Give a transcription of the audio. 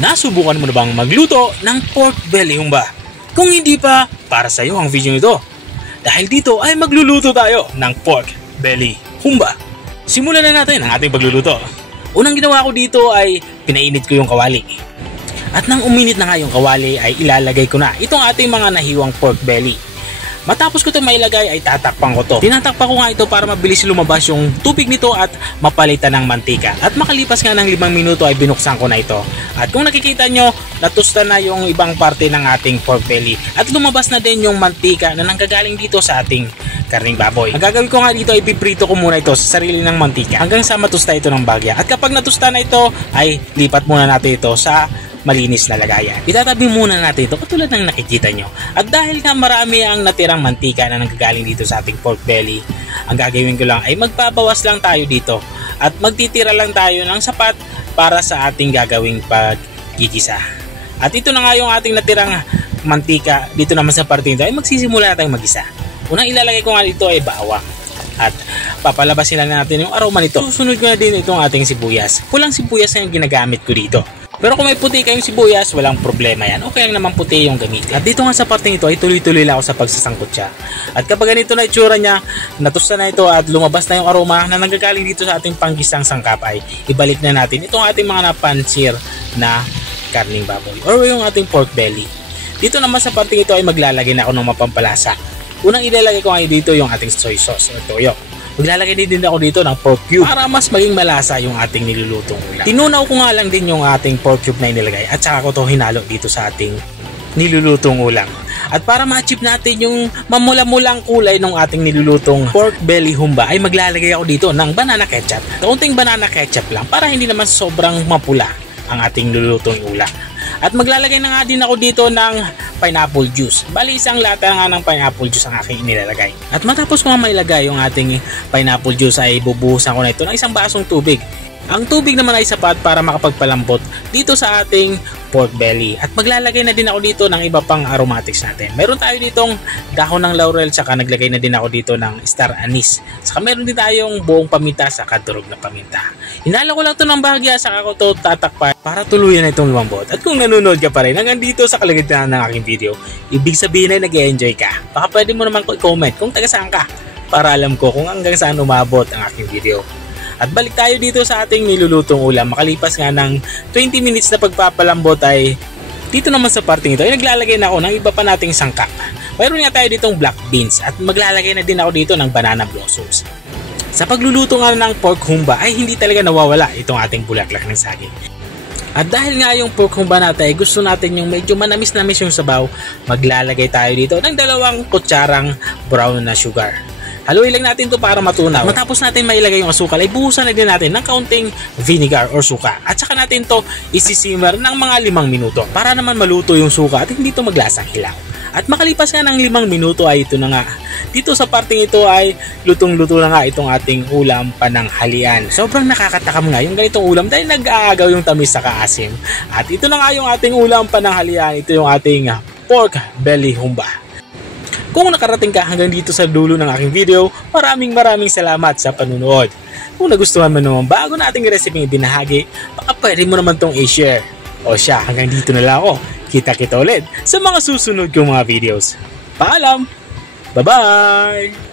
Nasubukan mo na bang magluto ng pork belly humba? Kung hindi pa, para sa iyo ang video nito. Dahil dito ay magluluto tayo ng pork belly humba. Simulan na natin ang ating pagluluto. Unang ginawa ko dito ay pinainit ko yung kawali. At nang uminit na nga yung kawali ay ilalagay ko na itong ating mga nahiwang pork belly. Matapos ko itong mailagay ay tatakpan ko to. Tinatakpan ko nga ito para mabilis lumabas yung tubig nito at mapalitan ng mantika. At makalipas nga ng 5 minuto ay binuksan ko na ito. At kung nakikita nyo, natusta na yung ibang parte ng ating pork belly. At lumabas na din yung mantika na nanggagaling dito sa ating karning baboy. Ang gagawin ko nga dito ay piprito ko muna ito sa sarili ng mantika hanggang sa matusta ito ng bagya. At kapag natusta na ito ay lipat muna natin ito sa malinis na lagayan. Itatabi muna natin ito katulad ng nakikita nyo. At dahil nga marami ang natirang mantika na nanggagaling dito sa ating pork belly, ang gagawin ko lang ay magpabawas lang tayo dito at magtitira lang tayo ng sapat para sa ating gagawing paggigisa. At ito na nga yung ating natirang mantika dito naman sa parte nito ay magsisimula tayong magisa. Unang ilalagay ko nga dito ay bawang. At papalabasin lang natin yung aroma nito. Susunod ko na din itong ating sibuyas. Pulang sibuyas na yung ginagamit ko dito. Pero kung may puti kayong sibuyas, walang problema yan. Okay lang naman puti yung gamitin. At dito nga sa parteng ito ay tuloy-tuloy lang ako sa pagsasangkot siya. At kapag ganito na itsura niya, natusta na ito at lumabas na yung aroma na nanggagaling dito sa ating panggisang sangkap ay ibalik na natin itong ating mga napansir na karning baboy or yung ating pork belly. Dito naman sa parteng ito ay maglalagay na ako ng mapampalasa. Unang ilalagay ko nga dito yung ating soy sauce or toyo. Maglalagay din ako dito ng pork cube para mas maging malasa yung ating nilulutong ulam. Tinunaw ko nga lang din yung ating pork cube na inilagay at saka ko to hinalo dito sa ating nilulutong ulam. At para ma-achieve natin yung mamula-mulang kulay ng ating nilulutong pork belly humba ay maglalagay ako dito ng banana ketchup. Kaunting banana ketchup lang para hindi naman sobrang mapula ang ating nilulutong ulam. At maglalagay na nga din ako dito ng pineapple juice. Bali isang lata nga ng pineapple juice ang aking inilalagay. At matapos ko nga mailagay yung ating pineapple juice ay bubuhusan ko na ito ng isang basong tubig. Ang tubig naman ay sapat para makapagpalambot dito sa ating pork belly. At maglalagay na din ako dito ng iba pang aromatics natin. Meron tayo ditong dahon ng laurel, saka naglagay na din ako dito ng star anise. Saka meron din tayong buong paminta, saka durog na paminta. Hinalo ko lang ito ng bahagya, saka ko ito tatakpan para tuluyan na itong lumambot. At kung nanonood ka pa rin hanggang dito sa kalagitnaan ng aking video, ibig sabihin ay nag-enjoy ka. Baka pwede mo naman i-comment kung taga saan ka para alam ko kung hanggang saan umabot ang aking video. At balik tayo dito sa ating nilulutong ulam. Makalipas nga ng 20 minutes na pagpapalambot ay dito naman sa parting ito ay naglalagay na ako ng iba pa nating sangkap. Mayroon nga tayo ditong black beans at maglalagay na din ako dito ng banana blossoms. Sa pagluluto nga ng pork humba ay hindi talaga nawawala itong ating bulaklak ng saging. At dahil nga yung pork humba natin ay gusto natin yung medyo manamis-namis yung sabaw, maglalagay tayo dito ng 2 kutsarang brown na sugar. Haluin lang natin ito para matunaw. Matapos natin mailagay yung asukal ay buhusan na din natin ng kaunting vinegar or suka. At saka natin to isisimmer ng mga 5 minuto para naman maluto yung suka at hindi ito maglasang hilaw. At makalipas nga ng 5 minuto ay ito na nga. Dito sa parting ito ay lutong-luto na nga itong ating ulam pananghalian. Sobrang nakakatakam nga yung ganitong ulam dahil nag-aagaw yung tamis sa kaasim. At ito na nga yung ating ulam pananghalian. Ito yung ating pork belly humba. Kung nakarating ka hanggang dito sa dulo ng aking video, maraming salamat sa panunood. Kung nagustuhan mo naman bago nating recipe ibinahagi, baka pwede mo naman tong i-share. O siya, hanggang dito na lang ako. Kita-kita ulit sa mga susunod kong mga videos. Paalam! Bye-bye!